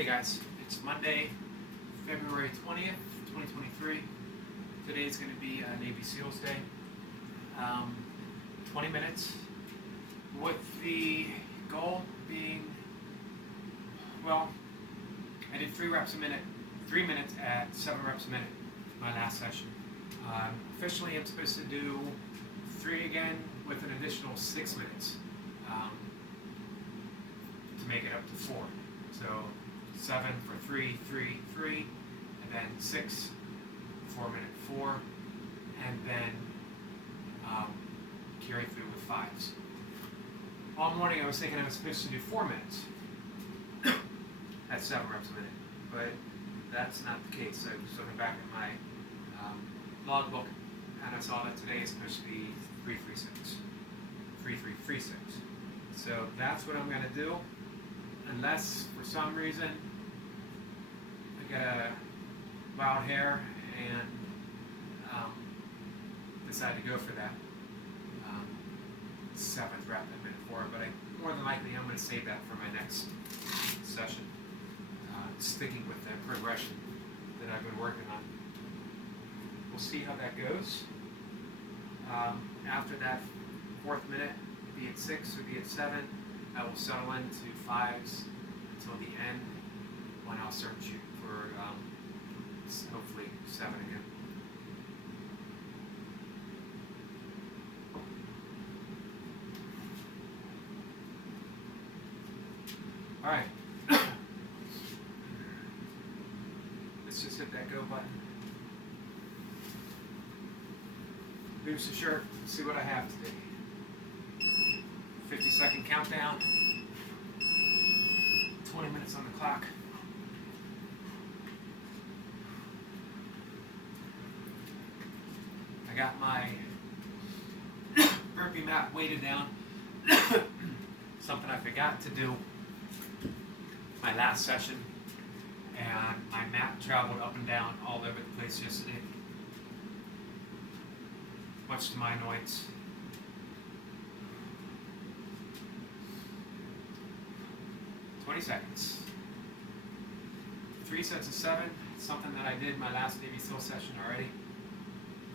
Hey guys, it's Monday, February 20th, 2023. Today is going to be Navy SEALs Day. 20 minutes with the goal being, well, I did 3 reps a minute, 3 minutes at 7 reps a minute my last session. Officially I'm supposed to do 3 again with an additional 6 minutes to make it up to 4. So 7 for 3, 3, 3, and then 6, 4-minute 4, and then carry through with 5s. All morning I was thinking I was supposed to do 4 minutes at 7 reps a minute, but that's not the case. I was looking back at my logbook and I saw that today is supposed to be 336, 3336. So that's what I'm going to do, unless for some reason I get a wild hair and decide to go for that 7th rep at minute 4, but more than likely I'm going to save that for my next session, sticking with the progression that I've been working on. We'll see how that goes. After that 4th minute, be it 6 or be it 7, I will settle into 5s until the end, when I'll start shooting for hopefully 7 again. All right, let's just hit that go button. Boost the shirt, see what I have today. 50-second countdown, 20 minutes on the clock. I got my burpee mat weighted down. Something I forgot to do my last session, and my mat traveled up and down all over the place yesterday, much to my annoyance. Seconds. 3 sets of 7, something that I did my last Navy SEAL session already.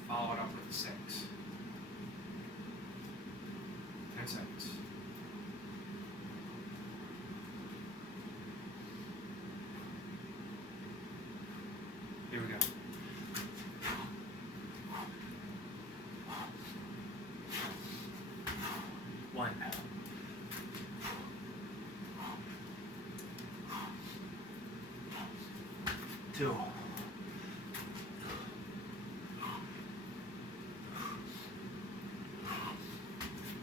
Follow it up with a 6. 10 seconds. Here we go. 1. 2.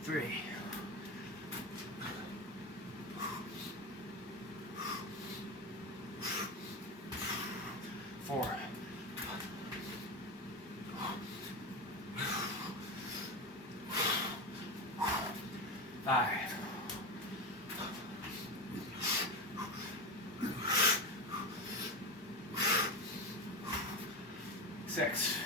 3. 4. 5. 6.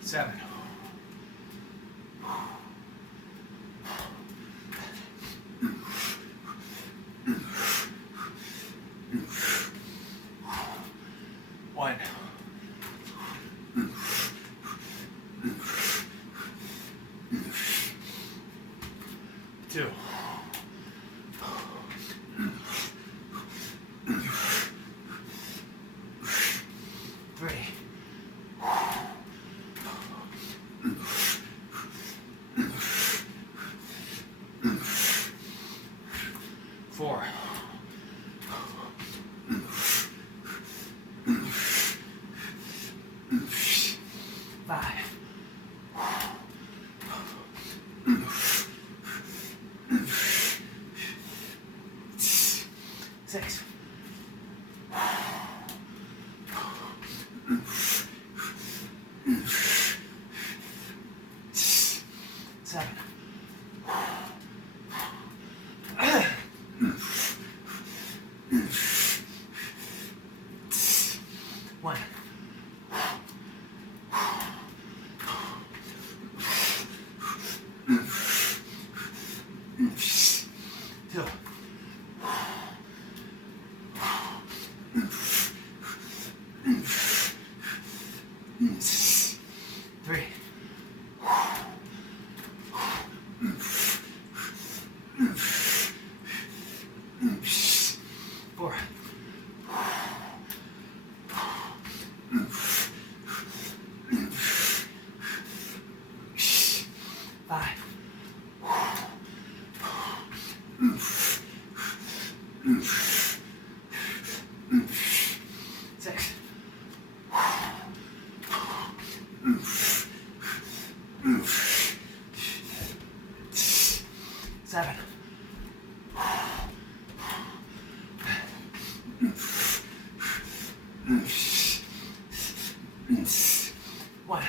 7. 1. 2. 3. 4. 5. 6. 7. 1. 2. Six. 7. 1.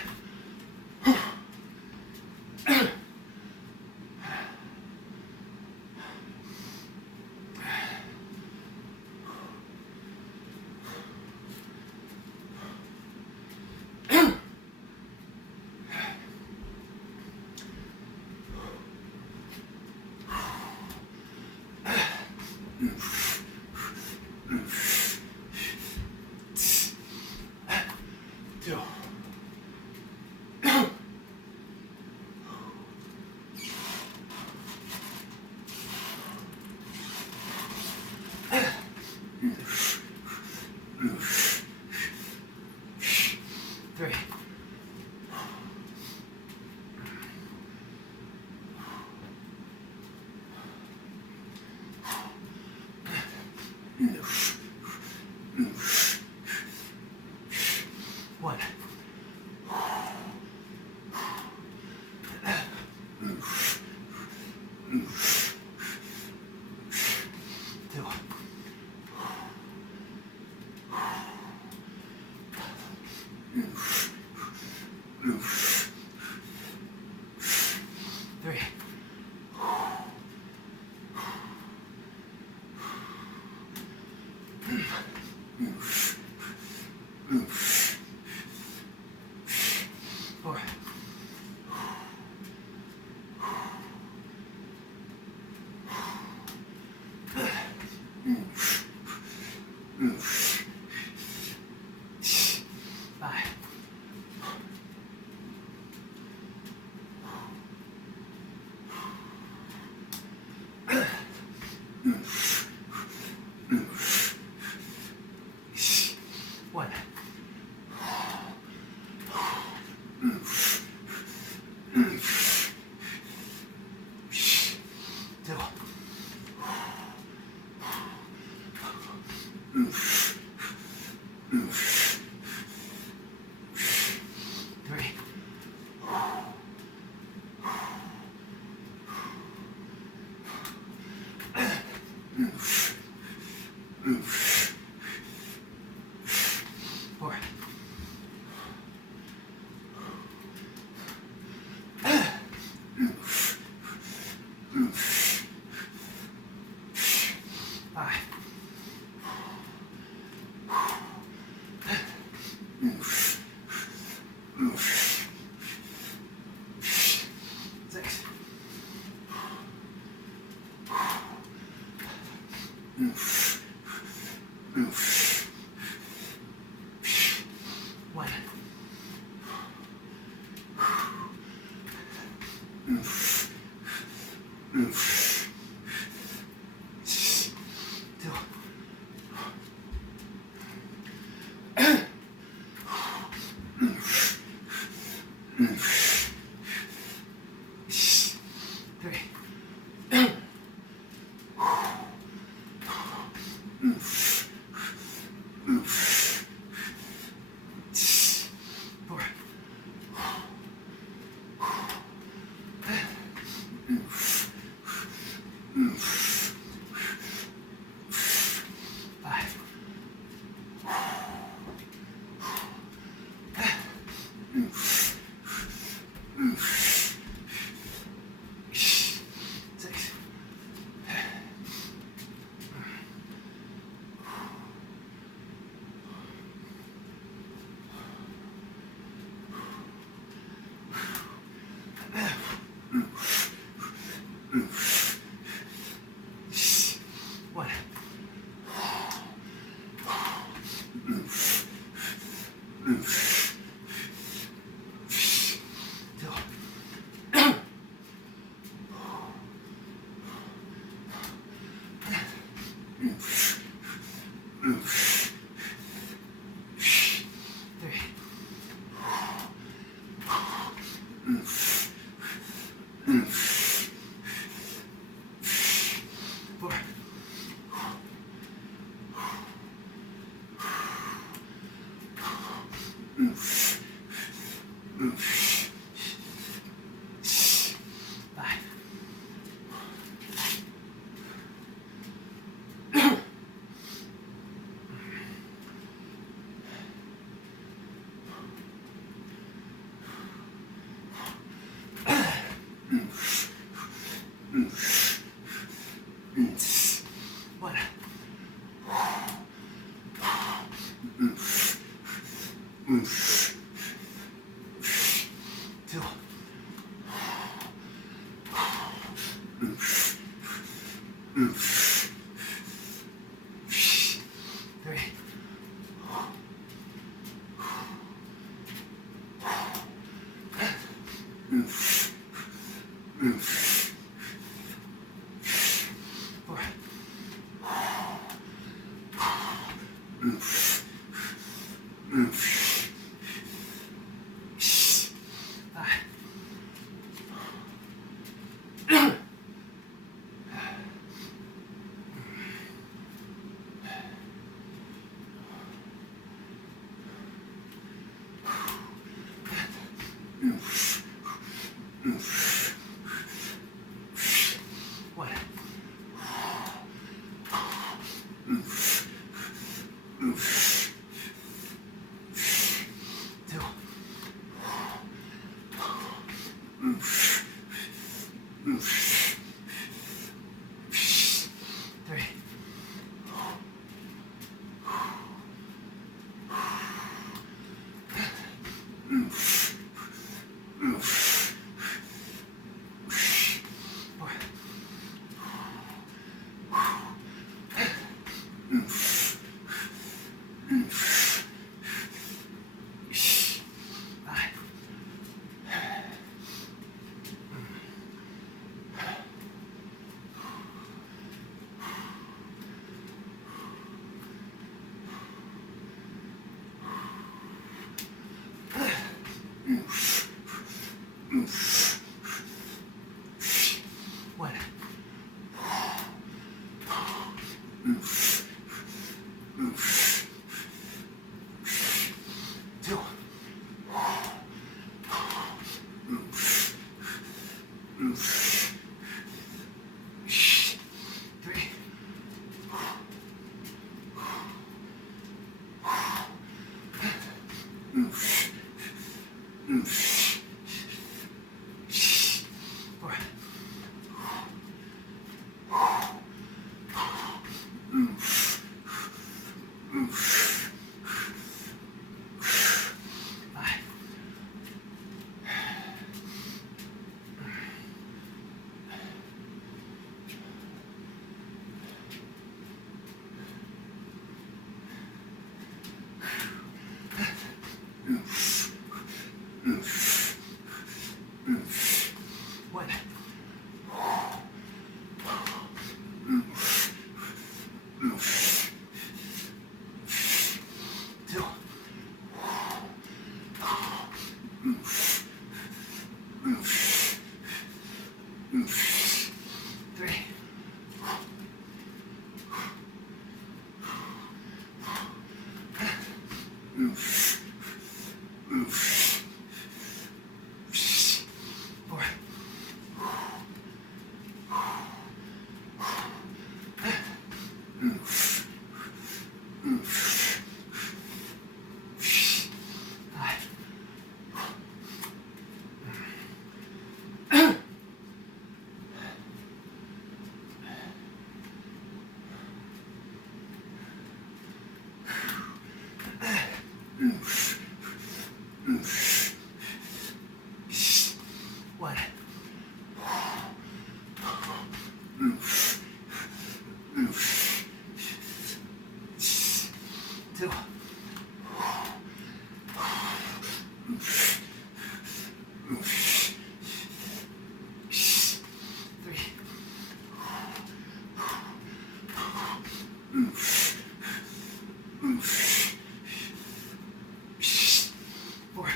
2. 3. 1. 2. 3. 4. 5. 1. 2. 3. 4. 5. 6. 1. 2. 3. 4. 5. 6. 1. 2. 3. 4. two, three, four, five, one, two, three, four, five, one, two, three, four, five, one, two, three, four, five, one, two, three, four,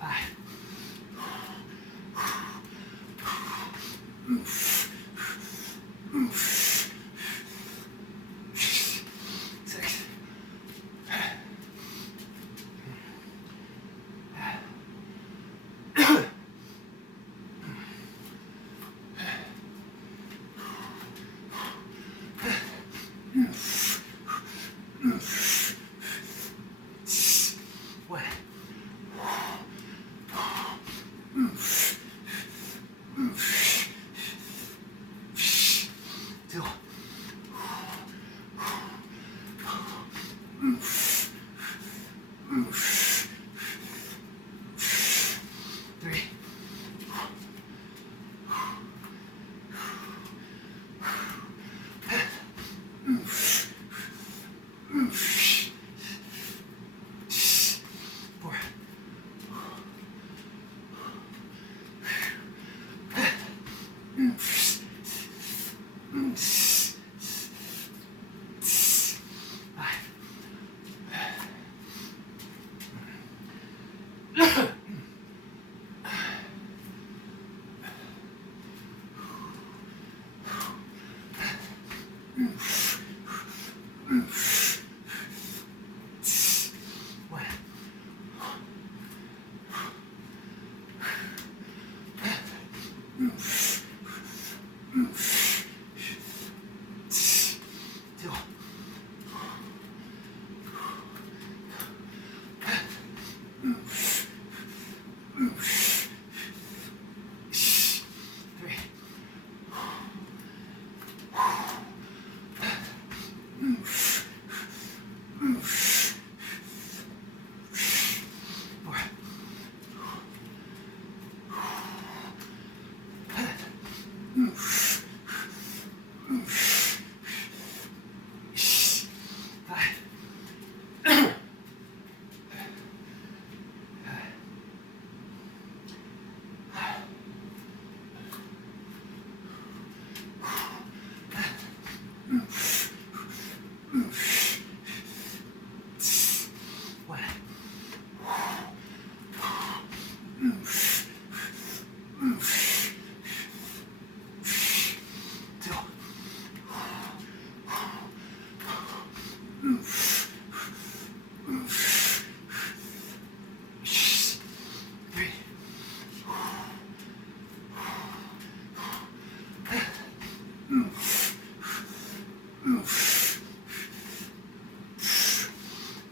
five, six, one, 2, 3, 4,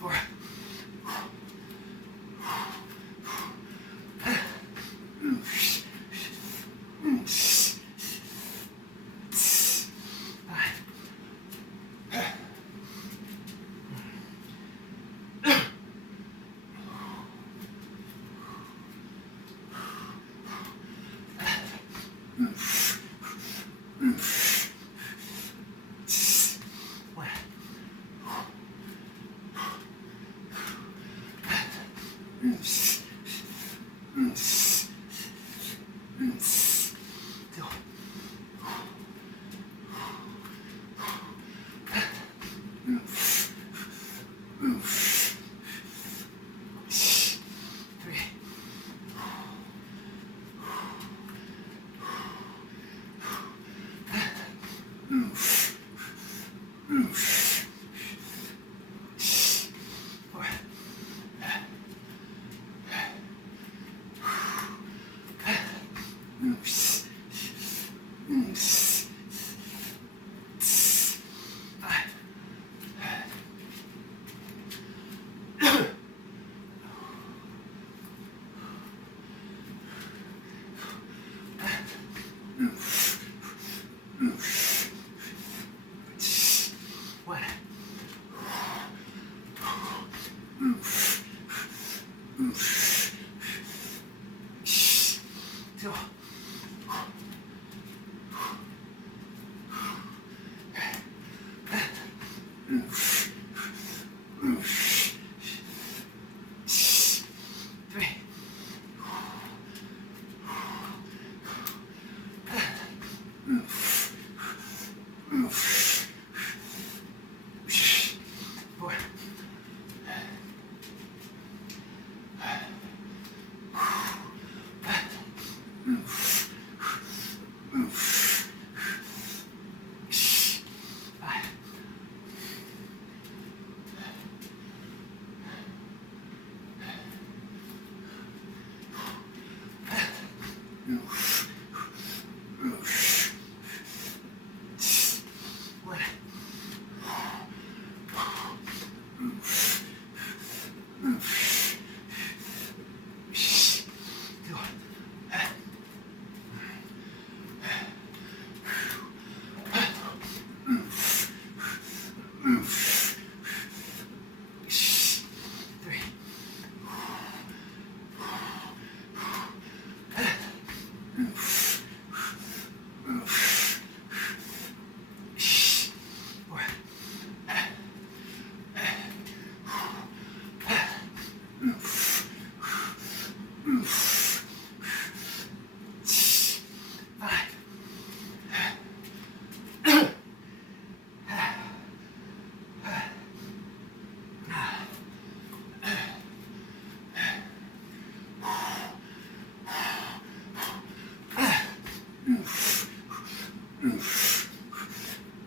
4,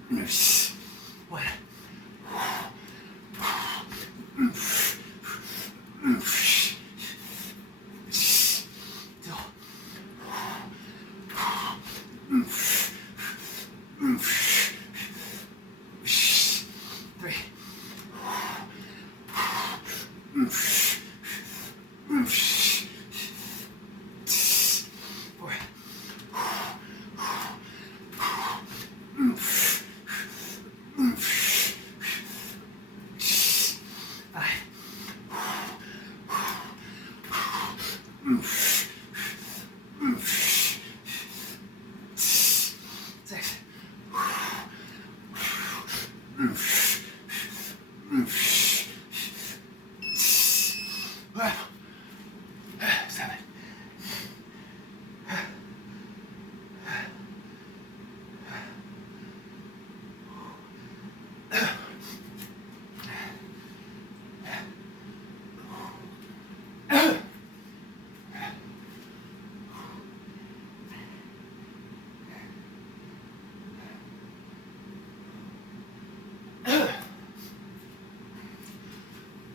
One.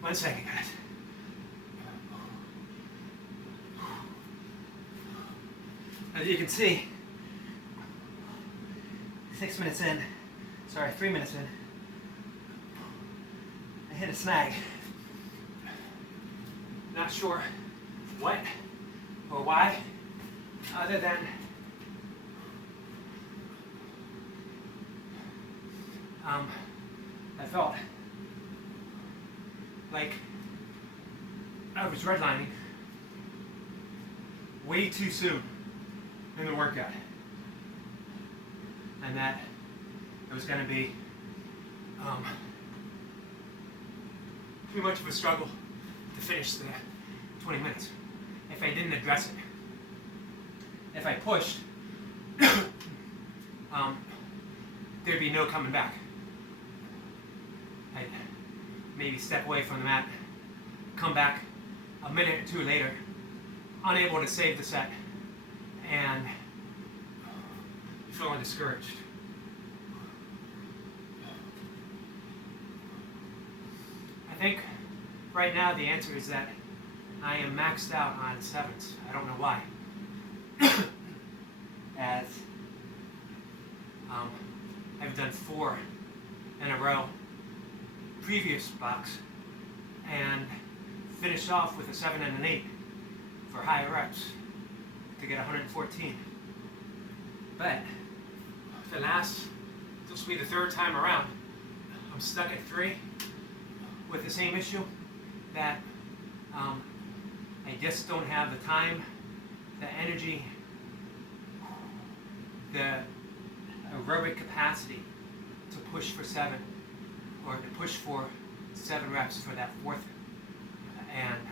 One second, guys. As you can see, 3 minutes in, I hit a snag. Not sure what or why, other than I felt like I was redlining way too soon in the workout, and that it was going to be too much of a struggle to finish the 20 minutes if I didn't address it. If I pushed, there'd be no coming back. I'd maybe step away from the mat, come back a minute or two later, unable to save the set, and feeling discouraged. I think right now the answer is that I am maxed out on 7s. I don't know why. As I've done 4 in a row previous box and finished off with a 7 and an 8 for higher reps to get 114. But this will be the 3rd time around, I'm stuck at 3 with the same issue, that I just don't have the time, the energy, the aerobic capacity to push for 7, or to push for 7 reps for that 4th. And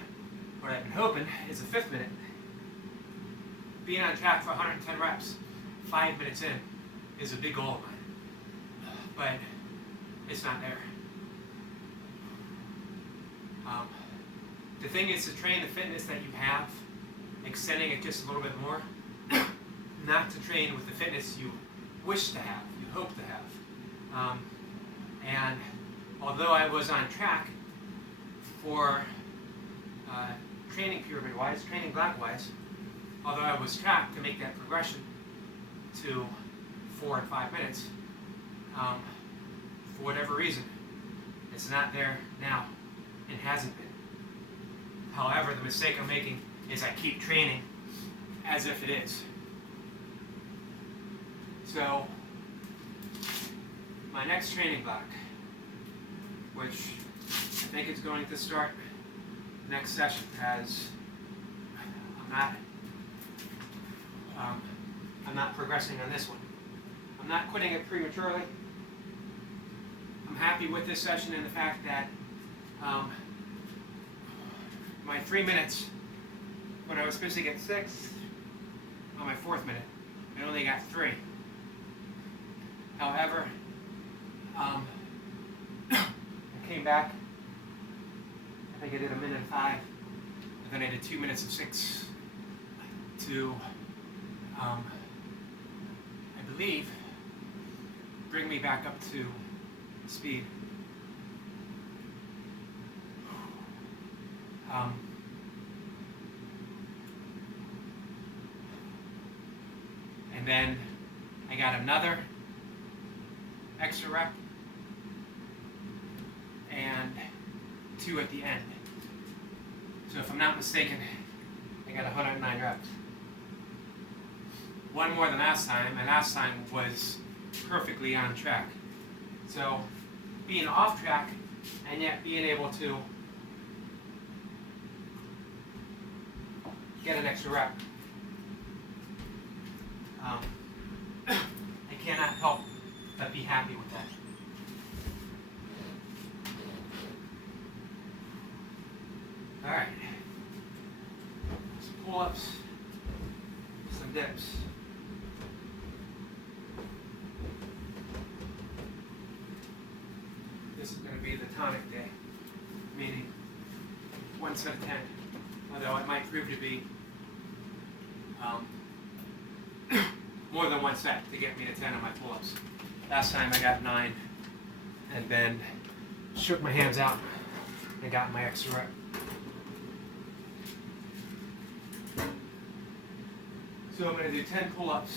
what I've been hoping is the 5th minute. Being on track for 110 reps, 5 minutes in, is a big goal of mine. But it's not there. The thing is to train the fitness that you have, extending it just a little bit more, not to train with the fitness you wish to have, you hope to have. And although I was on track for training pyramid-wise, training block-wise, although I was tracked to make that progression to 4 and 5 minutes, for whatever reason, it's not there now and hasn't been. However, the mistake I'm making is I keep training as if it is. So, my next training block, which I think is going to start next session, as I'm not progressing on this one. I'm not quitting it prematurely. I'm happy with this session and the fact that my 3 minutes, when I was supposed to get 6, on my 4th minute, I only got 3. However, I came back, I think I did 1:05, and then I did 2 minutes of 6 to, I believe, bring me back up to speed. And then I got another extra rep and 2 at the end. So if I'm not mistaken, I got 109 reps. One more than last time, and last time was perfectly on track. So being off track and yet being able to get an extra rep. I cannot help but be happy with that. Alright. Some pull-ups, some dips. This is going to be the tonic day, meaning 1 set of 10, although it might prove to be more than 1 set to get me to 10 on my pull-ups. Last time I got 9 and then shook my hands out and got my extra rep. So I'm going to do 10 pull-ups.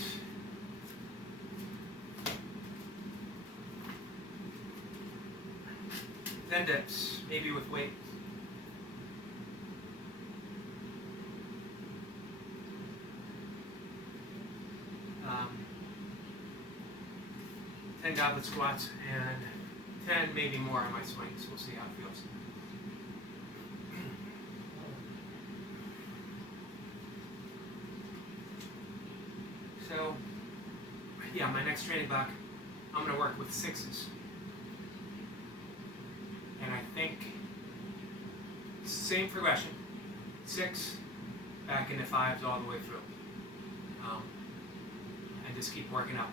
Then dips, maybe with weight. Um, 10 goblet squats and 10, maybe more on my swings. We'll see how it feels. So, yeah, my next training block, I'm going to work with 6s. And I think same progression, 6, back into 5s all the way through. And just keep working up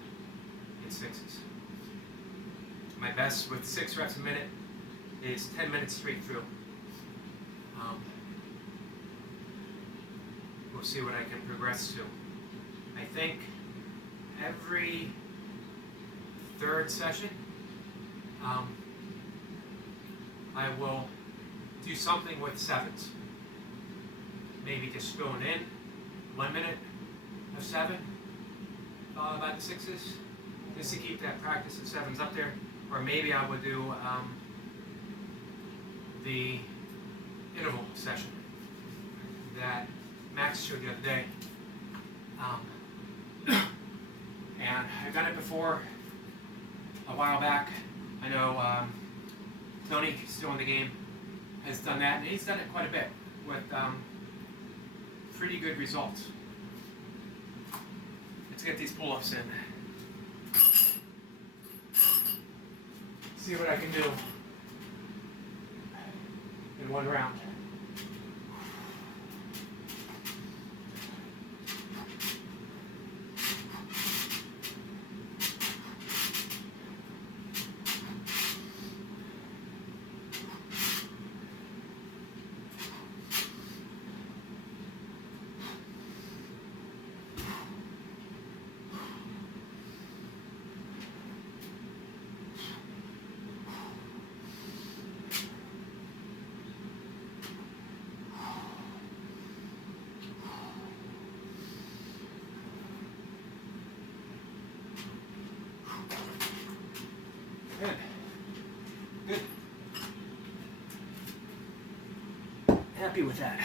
in 6s. My best with 6 reps a minute is 10 minutes straight through. We'll see what I can progress to. I think every 3rd session, I will do something with 7s. Maybe just going in 1 minute of 7, followed by the 6s, just to keep that practice of 7s up there. Or maybe I would do the interval session that Max showed the other day. And I've done it before a while back. I know Tony, still in the game, has done that, and he's done it quite a bit with pretty good results. Let's get these pull-ups in. See what I can do in 1 round. Good. Good. Happy with that.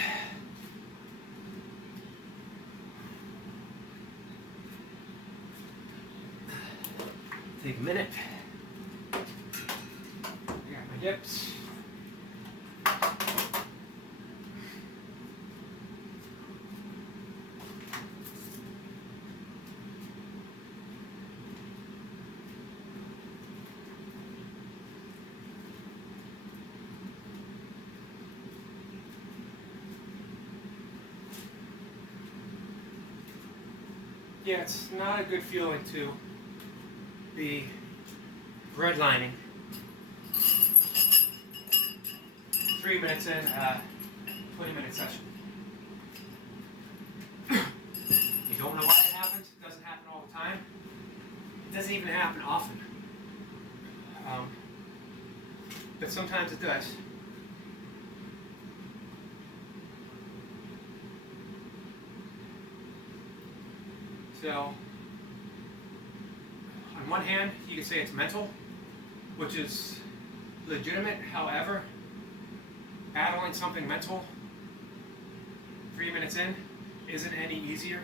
Take a minute. I got my dips. Yeah, it's not a good feeling to be redlining 3 minutes in a 20-minute session. You don't know why it happens. It doesn't happen all the time. It doesn't even happen often. but sometimes it does. So, on one hand, you can say it's mental, which is legitimate. However, battling something mental 3 minutes in isn't any easier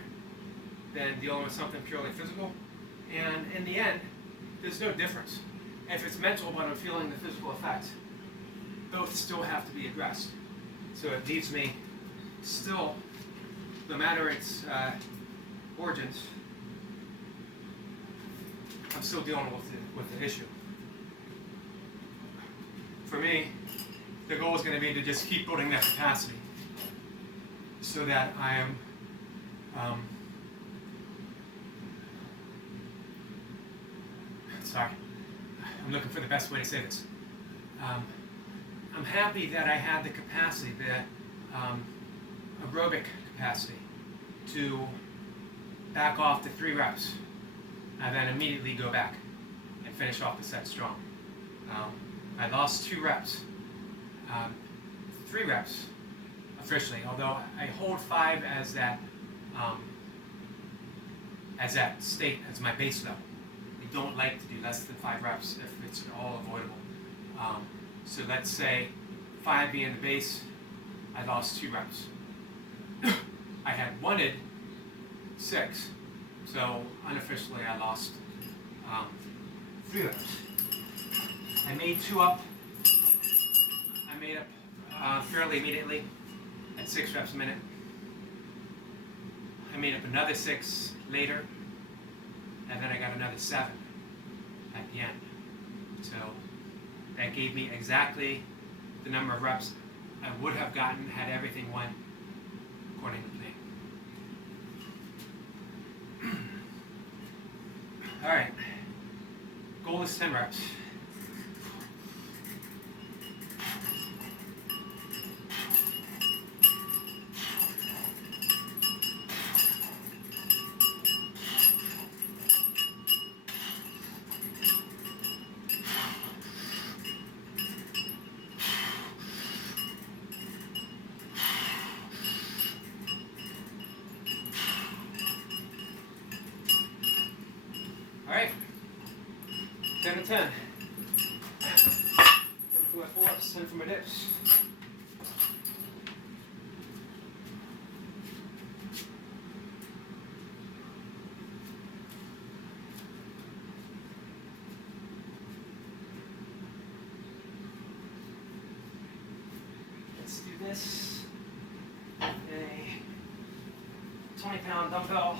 than dealing with something purely physical. And in the end, there's no difference. If it's mental but I'm feeling the physical effect, both still have to be addressed. So it leaves me still, no matter its origins, I'm still dealing with the issue. For me, the goal is going to be to just keep building that capacity so that I am I'm looking for the best way to say this. I'm happy that I had the capacity, the aerobic capacity, to back off to 3 reps and then immediately go back and finish off the set strong. I lost 2 reps, 3 reps officially, although I hold 5 as that state, as my base level. I don't like to do less than 5 reps if it's at all avoidable. So let's say 5 being the base, I lost 2 reps. I had wanted 6, so unofficially I lost 3 reps. I made 2 up. I made up fairly immediately at 6 reps a minute. I made up another 6 later, and then I got another 7 at the end. So that gave me exactly the number of reps I would have gotten had everything went according to plan. All right, goal is 10 reps. Alright, 10 to 10. 10 for my forks, 10 for my dips. Let's do this with a 20-pound dumbbell.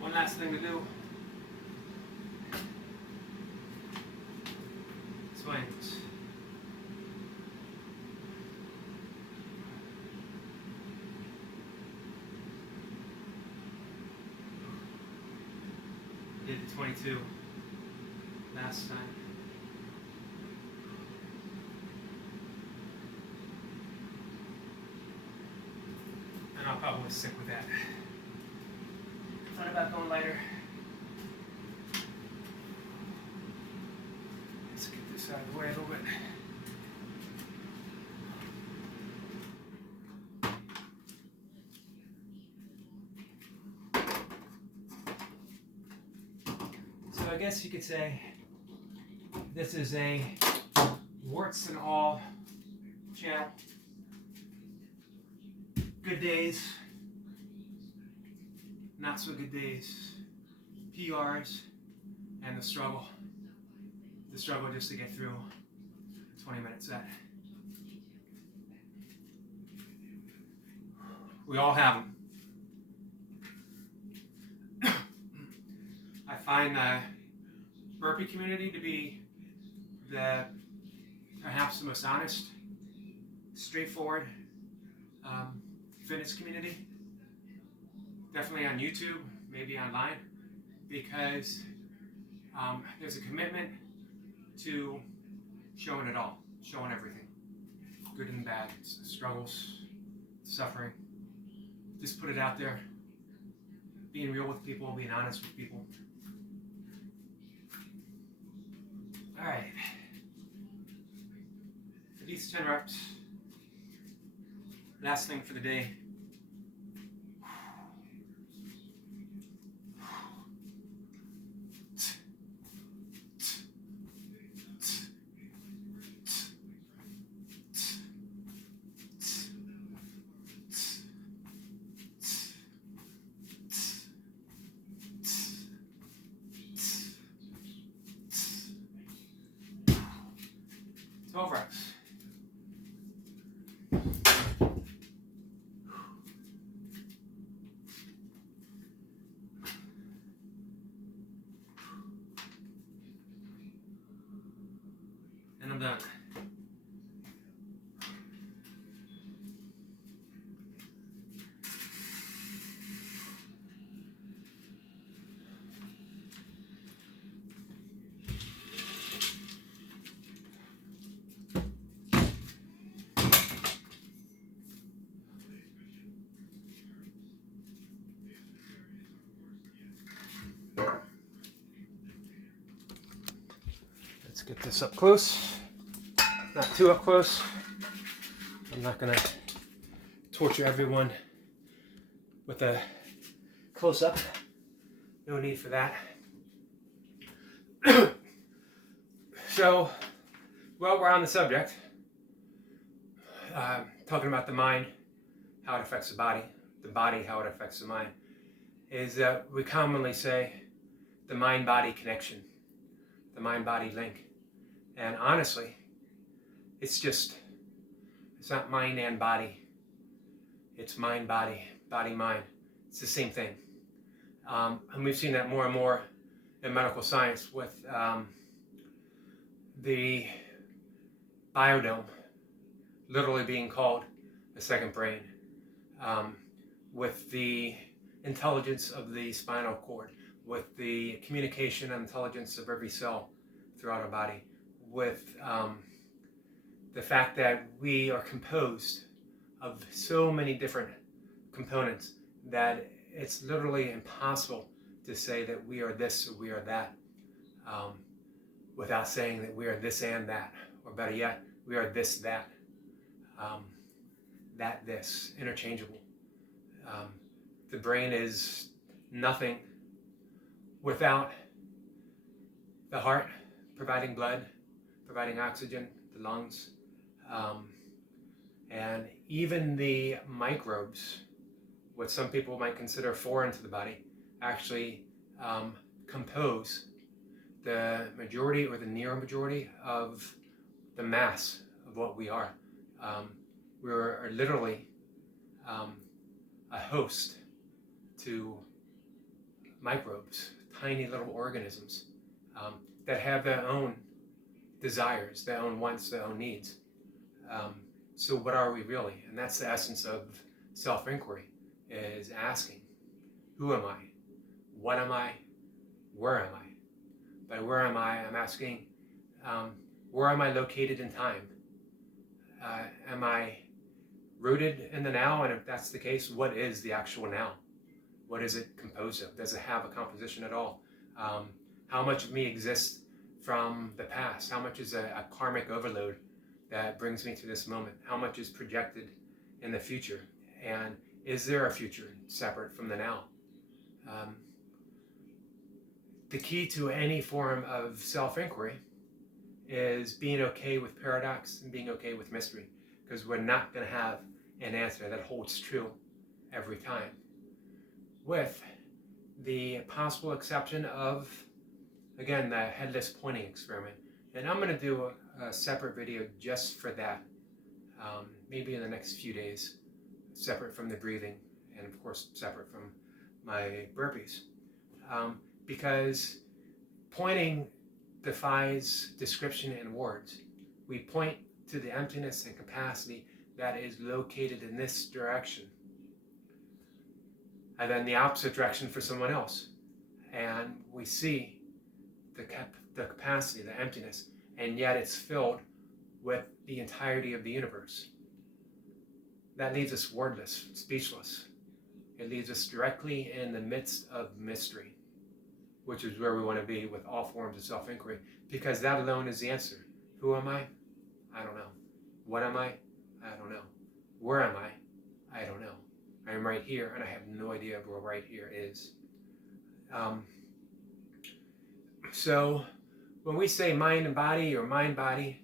One last thing to do. Swings. Did the 22 last time. I'll probably stick with that. Thought about going lighter. Let's get this out of the way a little bit. So I guess you could say this is a warts and all channel. Good days, not so good days, PRs, and the struggle. The struggle just to get through a 20-minute set. We all have them. I find the burpee community to be perhaps the most honest, straightforward fitness community. Definitely on YouTube, maybe online, because there's a commitment to showing it all, showing everything, good and bad, struggles, suffering. Just put it out there, being real with people, being honest with people. All right, for these 10 reps, last thing for the day. Reps. And I'm done. Let's get this up close. Not too up close. I'm not going to torture everyone with a close-up. No need for that. So, while we're on the subject, talking about the mind, how it affects the body, how it affects the mind, is that we commonly say the mind-body connection, the mind-body link. And honestly, it's not mind and body. It's mind, body, body, mind. It's the same thing. And we've seen that more and more in medical science with the biodome literally being called a second brain, with the intelligence of the spinal cord, with the communication and intelligence of every cell throughout our body, with the fact that we are composed of so many different components that it's literally impossible to say that we are this or we are that without saying that we are this and that, or better yet, we are this, that, this, interchangeable. The brain is nothing without the heart providing blood, providing oxygen, the lungs, and even the microbes, what some people might consider foreign to the body, actually compose the majority or the near majority of the mass of what we are. We're literally a host to microbes, tiny little organisms that have their own desires, their own wants, their own needs. So what are we really? And that's the essence of self-inquiry, is asking, who am I? What am I? Where am I? By where am I, I'm asking, where am I located in time? Am I rooted in the now? And if that's the case, what is the actual now? What is it composed of? Does it have a composition at all? How much of me exists from the past? How much is a karmic overload that brings me to this moment? How much is projected in the future? And is there a future separate from the now? The key to any form of self-inquiry is being okay with paradox and being okay with mystery, because we're not going to have an answer that holds true every time, with the possible exception of, again, the headless pointing experiment. And I'm going to do a separate video just for that, maybe in the next few days, separate from the breathing and of course separate from my burpees, because pointing defies description and words. We point to the emptiness and capacity that is located in this direction, and then the opposite direction for someone else, and we see the capacity, the emptiness, and yet it's filled with the entirety of the universe. That leaves us wordless, speechless. It leaves us directly in the midst of mystery, which is where we want to be with all forms of self-inquiry, because that alone is the answer. Who am I? I don't know. What am I? I don't know. Where am I? I don't know. I am right here, and I have no idea where right here is. So when we say mind and body or mind-body,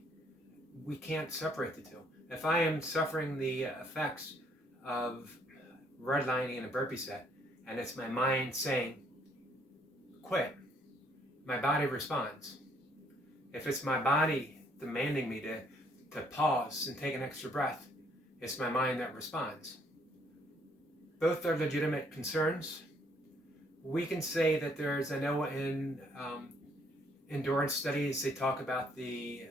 we can't separate the two. If I am suffering the effects of redlining in a burpee set, and it's my mind saying, quit, my body responds. If it's my body demanding me to pause and take an extra breath, it's my mind that responds. Both are legitimate concerns. We can say that there's, I know in endurance studies, they talk about the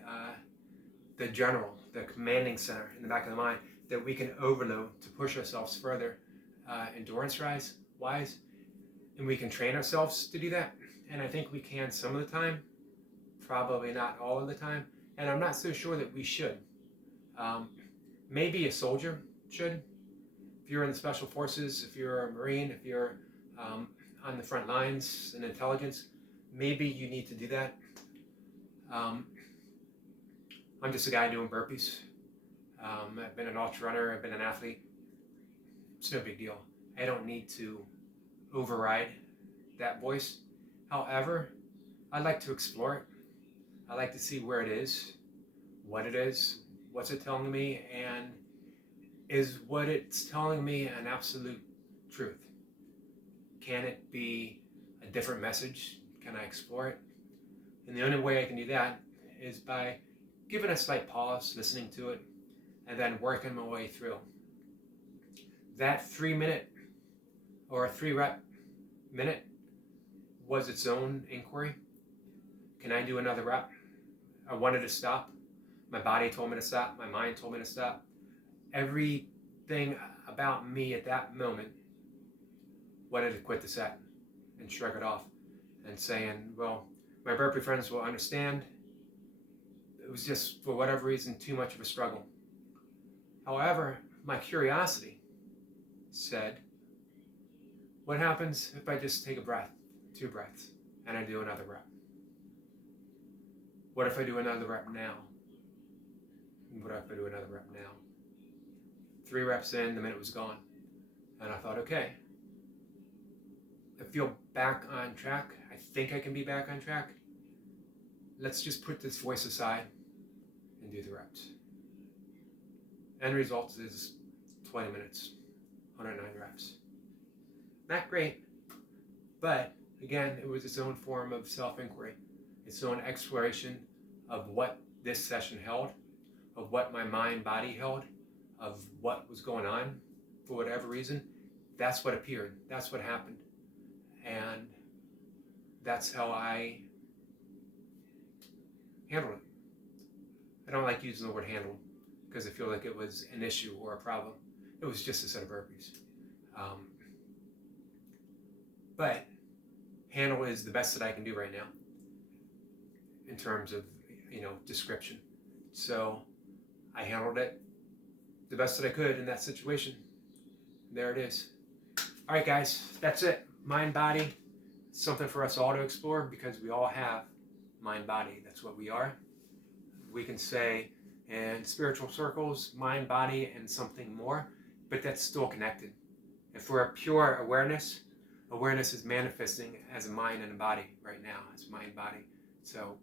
general, the commanding center in the back of the mind, that we can overload to push ourselves further endurance-wise, and we can train ourselves to do that. And I think we can some of the time, probably not all of the time, and I'm not so sure that we should. Maybe a soldier should. If you're in the special forces, if you're a Marine, if you're on the front lines in intelligence, maybe you need to do that. I'm just a guy doing burpees. I've been an ultra runner, I've been an athlete. It's no big deal. I don't need to override that voice. However, I'd like to explore it. I'd like to see where it is, what it is, what's it telling me, and is what it's telling me an absolute truth? Can it be a different message? Can I explore it? And the only way I can do that is by giving a slight pause, listening to it, and then working my way through. That 3-minute or a 3-rep minute was its own inquiry. Can I do another rep? I wanted to stop. My body told me to stop. My mind told me to stop. Everything about me at that moment wanted to quit the set and shrug it off and saying, well, my burpee friends will understand. It was just, for whatever reason, too much of a struggle. However, my curiosity said, what happens if I just take a breath, 2 breaths, and I do another rep? What if I do another rep now? What if I do another rep now? 3 reps in, the minute was gone. And I thought, okay, I feel back on track. I think I can be back on track. Let's just put this voice aside and do the reps. End result is 20 minutes, 109 reps. Not great, but again, it was its own form of self-inquiry, its own exploration of what this session held, of what my mind-body held, of what was going on for whatever reason. That's what appeared. That's what happened. And that's how I handled it. I don't like using the word handle because I feel like it was an issue or a problem. It was just a set of burpees. But handle is the best that I can do right now in terms of, description. So I handled it. the best that I could in that situation. There it is. All right, guys, that's it. Mind, body, something for us all to explore because we all have mind, body. That's what we are. We can say in spiritual circles, mind, body, and something more, but that's still connected. If we're a pure awareness, awareness is manifesting as a mind and a body right now, as mind, body. So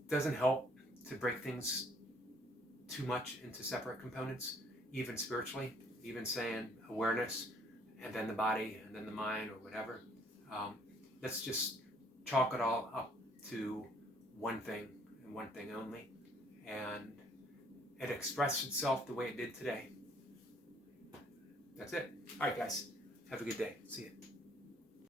it doesn't help to break things too much into separate components, even spiritually, even saying awareness and then the body and then the mind or whatever. Let's just chalk it all up to one thing and one thing only. And it expressed itself the way it did today. That's it. All right, guys. Have a good day. See you.